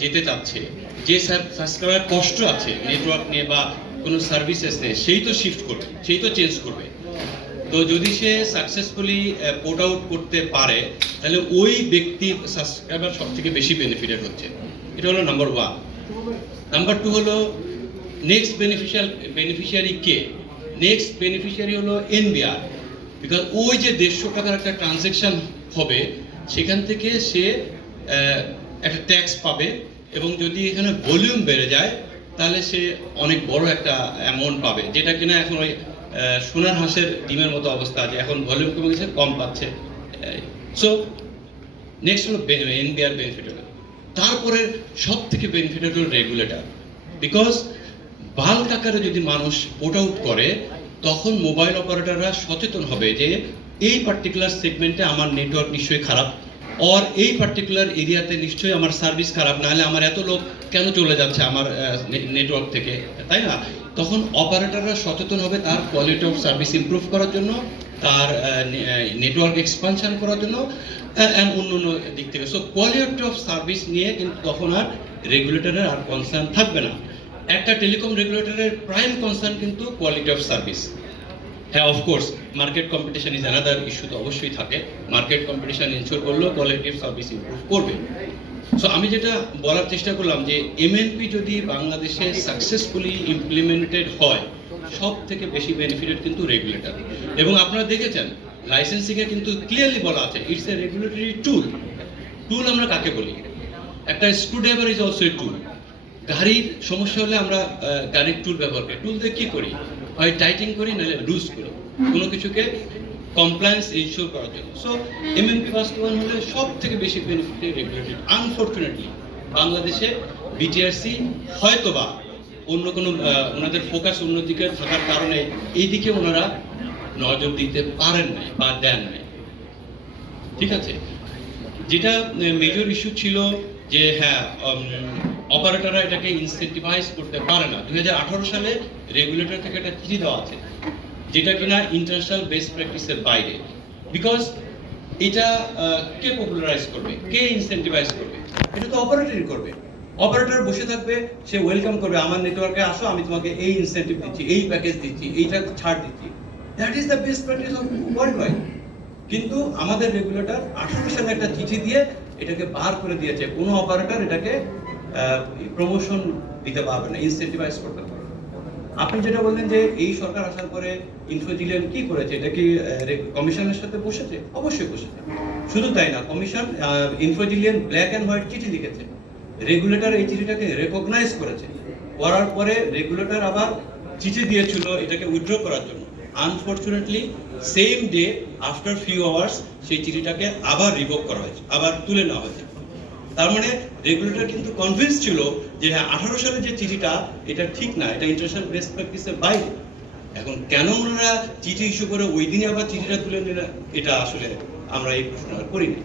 যেতে চাচ্ছে, যে সাবস্ক্রাইবার কষ্ট আছে নেটওয়ার্ক নিয়ে বা কোনো সার্ভিসেস নিয়ে, সেই তো শিফট করবে, সেই তো চেঞ্জ করবে। তো যদি সে সাকসেসফুলি পোর্ট আউট করতে পারে, তাহলে ওই ব্যক্তির সাবস্ক্রাইবার সব থেকে বেশি বেনিফিটেড হচ্ছে। এটা হলো নাম্বার ওয়ান। নাম্বার টু হলো নেক্সট বেনিফিশিয়ারি কে? নেক্সট বেনিফিশিয়ারি হলো এনবিআর। বিকজ ওই যে 150 টাকার একটা ট্রানজ্যাকশন হবে, সেখান থেকে সে একটা ট্যাক্স পাবে, এবং যদি এখানে ভলিউম বেড়ে যায় তাহলে সে অনেক বড় একটা অ্যামাউন্ট পাবে, যেটা কিনা এখন ওই সোনার হাঁসের ডিমের মতো অবস্থা আছে, এখন ভলিউম কমে গেছে, কম পাচ্ছে। সো নেক্সট হলো এনবিআর বেনিফিট হলো। তারপরে সব থেকে বেনিফিটেড হলো রেগুলেটর। বিকজ বাল্ক আকারে যদি মানুষ পোর্ট আউট করে, তখন মোবাইল অপারেটররা সচেতন হবে যে এই পার্টিকুলার সেগমেন্টে আমার নেটওয়ার্ক নিশ্চয়ই খারাপ, আর এই পার্টিকুলার এরিয়াতে নিশ্চয়ই আমার সার্ভিস খারাপ, নাহলে আমার এত লোক কেন চলে যাচ্ছে আমার নেটওয়ার্ক থেকে, তাই না? তখন অপারেটররা সচেতন হবে তার কোয়ালিটি অফ সার্ভিস ইমপ্রুভ করার জন্য, তার নেটওয়ার্ক এক্সপানশন করার জন্য, অন্য অন্য দিক থেকে। সো কোয়ালিটি অফ সার্ভিস নিয়ে কিন্তু তখন আর রেগুলেটরের আর কনসার্ন থাকবে না। একটা টেলিকম রেগুলেটরের প্রাইম কনসার্ন কিন্তু কোয়ালিটি অফ সার্ভিস। হ্যাঁ, of course market competition is another issue, তো অবশ্যই থাকে। মার্কেট কম্পিটিশন ইনশিওর করলেও কোয়ালিটি অফ সার্ভিস ইমপ্রুভ করবে। সো আমি যেটা বলার চেষ্টা করলাম যে এমএনপি যদি বাংলাদেশে সাকসেসফুলি ইমপ্লিমেন্টেড হয়, সব থেকে বেশি বেনিফিটেড কিন্তু রেগুলেটর। এবং আপনারা দেখেছেন লাইসেন্সিংয়ে কিন্তু ক্লিয়ারলি বলা আছে ইটস এ রেগুলেটরি টুল। টুল আমরা কাকে বলি? একটা স্ক্রুড্রাইভার ইজ অলসো এ টুল। গাড়ির সমস্যা হলে আমরা গাড়ির টুল ব্যবহার করি। টুল দিয়ে কি করি? হয় টাইটিং করি, নাহলে লুজ করি, কোনো কিছুকে কমপ্লায়েন্স ইনশিওর করার জন্য। সো এমএনপি বাস্তবায়ন হলে সব থেকে বেশি বেনিফিটেড রেগুলেটেড। আনফর্চুনেটলি বাংলাদেশে বিটিআরসি হয়তোবা অন্য কোনো ওনাদের ফোকাস অন্যদিকে থাকার কারণে এই দিকে ওনারা নজর দিতে পারেন নাই বা দেন নাই। ঠিক আছে, যেটা মেজর ইস্যু ছিল যে হ্যাঁ, অপারেটররা এটাকে ইনসেন্টিভাইজ করতে পারে না। 2018 সালে রেগুলেটর থেকে একটা চিঠি দেওয়া আছে, যেটা কিনা ইন্টারন্যাশনাল বেস্ট প্র্যাকটিসের বাইরে। বিকজ এটা কে পপুলারাইজ করবে, কে ইনসেন্টিভাইজ করবে? এটা তো অপারেটরই করবে। অপারেটর বসে থাকবে, সে ওয়েলকাম করবে, আমার নেটওয়ার্কে আসো, আমি তোমাকে এই ইনসেন্টিভ দিচ্ছি, এই প্যাকেজ দিচ্ছি, এইটা ছাড় দিচ্ছি। That is the best practice of world wide. কিন্তু আমাদের রেগুলেটর 18 সালে একটা চিঠি দিয়ে এটাকে বার করে দিয়েছে। কোনো অপারেটর এটাকে প্রমোশন দিতে পারবে না, ইনসেন্টিভাইজ করতে পারবে না। আপনি যেটা বললেন যে এই সরকার আসার পরে ইনফোজিলিয়ান কি করেছে, এটা কি কমিশনের সাথে বসেছে? অবশ্যই বসেছে। শুধু তাই না, কমিশন ইনফোজিলিয়ান ব্ল্যাক অ্যান্ড হোয়াইট চিঠি লিখেছে, রেগুলেটর এই চিঠিটাকে রেকগনাইজ করেছে। করার পরে রেগুলেটর আবার চিঠি দিয়েছিল এটাকে উইথড্র করার জন্য। Unfortunately same day after few hours সেই চিঠিটাকে আবার রিভোক করা হয়েছে, আবার তুলে নেওয়া হয়েছে। তার মানে রেগুলেটর কিন্তু কনভিন্স ছিল যে হ্যাঁ, 18 সালে যে চিঠিটা এটা ঠিক না, এটা ইন্টারন্যাশনাল বেস্ট প্র্যাকটিসের বাইরে। এখন কেন ওনারা চিঠি ইস্যু করে ওই দিনই আবার চিঠিটা তুলে নিলেন, এটা আসলে আমরা এই প্রশ্ন করিনি।